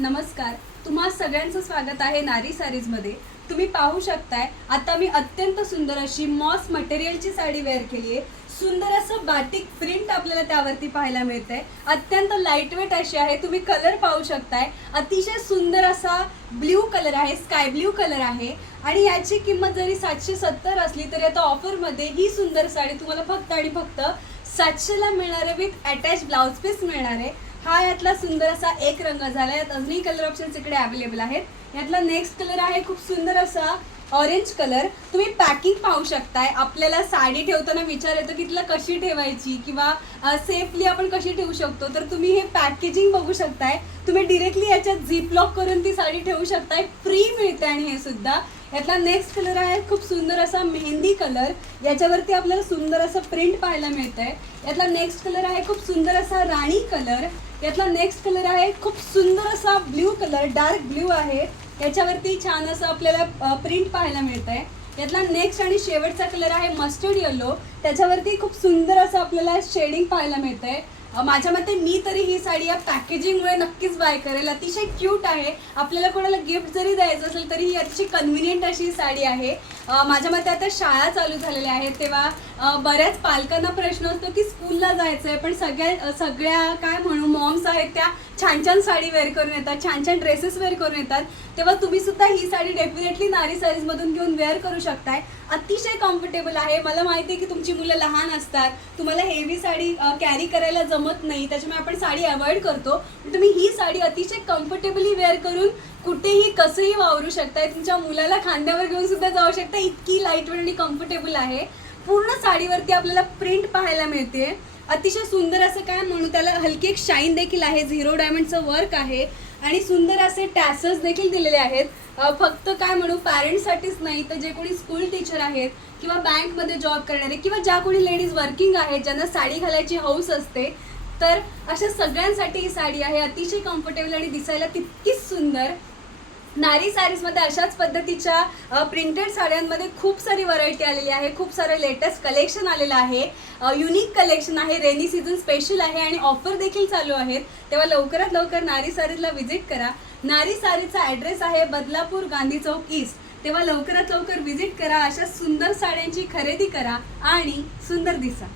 नमस्कार. तुम्हा सगळ्यांचं स्वागत आहे नारी सारीजमध्ये. तुम्ही पाहू शकताय आता मी अत्यंत सुंदर अशी मॉस मटेरियलची साडी वेअर केली आहे सुंदर असं बाटिक प्रिंट आपल्याला त्यावरती पाहायला मिळतंय. अत्यंत लाइट वेट अशी आहे. तुम्ही कलर पाहू शकताय. अतिशय सुंदर असा ब्ल्यू कलर आहे स्काय ब्ल्यू कलर आहे. आणि याची किंमत जरी सातशे सत्तर असली तरी आता ऑफरमध्ये ही सुंदर साडी तुम्हाला फक्त आणि फक्त सातशेला मिळणार आहे विथ अटॅच ब्लाऊज पीस मिळणार आहे. हा यातला सुंदर असा एक रंग झाला यात अजूनही कलर ऑप्शन्स इकडे अवेलेबल आहेत. यातला नेक्स्ट कलर आहे खूप सुंदर असा ऑरेंज कलर तुम्ही पॅकिंग पाहू शकताय. आपल्याला साडी ठेवताना विचार येतो की तिला कशी ठेवायची किंवा सेफली आपण कशी ठेवू शकतो. तर तुम्ही हे पॅकेजिंग बघू शकताय. तुम्ही डिरेक्टली याच्यात झिप लॉक करून ती साडी ठेवू शकताय. फ्री मिळते आणि हे सुद्धा. यातला नेक्स्ट कलर आहे खूप सुंदर असा मेहंदी कलर याच्यावरती आपल्याला सुंदर असं प्रिंट पाहायला मिळतंय. यातला नेक्स्ट कलर आहे खूप सुंदर असा राणी कलर यातला नेक्स्ट कलर आहे खूप सुंदर असा ब्ल्यू कलर डार्क ब्ल्यू आहे. याच्यावरती छान असं आपल्याला प्रिंट पाहायला मिळतंय. यातला नेक्स्ट आणि शेवटचा कलर आहे मस्टर्ड येलो त्याच्यावरती खूप सुंदर असं आपल्याला शेडिंग पाहायला मिळतंय. आहे माझ्या मते मी तरी ही साडी या पॅकेजिंगमुळे नक्कीच बाय करेल. अतिशय क्यूट आहे. आपल्याला कोणाला गिफ्ट जरी द्यायचं असेल तरी ही अतिशय कन्व्हिनियंट अशी साडी आहे. माझ्या मते आता शाळा चालू झालेल्या आहेत तेव्हा बऱ्याच पालकांना प्रश्न असतो की स्कूलला जायचं आहे पण सगळ्या सगळ्या काय म्हणू मॉम्स आहेत त्या छान छान साडी वेअर करून येतात छान छान ड्रेसेस वेअर करून येतात. तेव्हा तुम्ही सुद्धा ही साडी डेफिनेटली नारी साडीजमधून घेऊन वेअर करू शकताय. अतिशय कम्फर्टेबल आहे. मला माहिती आहे की तुमची मुलं लहान असतात. तुम्हाला हेवी साडी कॅरी करायला जमत नाही. त्याच्यामुळे आपण साडी अवॉइड करतो. पण तुम्ही ही साडी अतिशय कम्फर्टेबली वेअर करून कुठेही कसंही वावरू शकताय. तुमच्या मुलाला खांद्यावर घेऊन सुद्धा जाऊ शकता इतकी लाइट वेट आणि कम्फर्टेबल आहे. पूर्ण साडीवरती आपल्याला प्रिंट पाहायला मिळते. अतिशय सुंदर असं काय म्हणू त्याला हलकी एक शाईन देखील आहे झिरो डायमंडचं वर्क आहे. आणि सुंदर असे टॅसेस देखील दिलेले आहेत. फक्त काय म्हणू पॅरेंट्ससाठीच नाही तर जे कोणी स्कूल टीचर आहेत किंवा बँकमध्ये जॉब करणारे किंवा ज्या कोणी लेडीज वर्किंग आहेत ज्यांना साडी घालायची हौस असते तर अशा सगळ्यांसाठी ही साडी आहे. अतिशय कम्फर्टेबल आणि दिसायला तितकीच सुंदर. नारी साडीजमध्ये अशाच पद्धतीच्या प्रिंटेड साड्यांमध्ये खूप सारी व्हरायटी आलेली आहे खूप सारं लेटेस्ट कलेक्शन आलेलं आहे. युनिक कलेक्शन आहे रेनी सीझन स्पेशल आहे आणि ऑफर देखील चालू आहेत. तेव्हा लवकरात लवकर नारी सारीजला व्हिजिट करा. नारी सारीचा ॲड्रेस आहे बदलापूर गांधी चौक ईस्ट तेव्हा लवकरात लवकर व्हिजिट करा. अशा सुंदर साड्यांची खरेदी करा आणि सुंदर दिसा.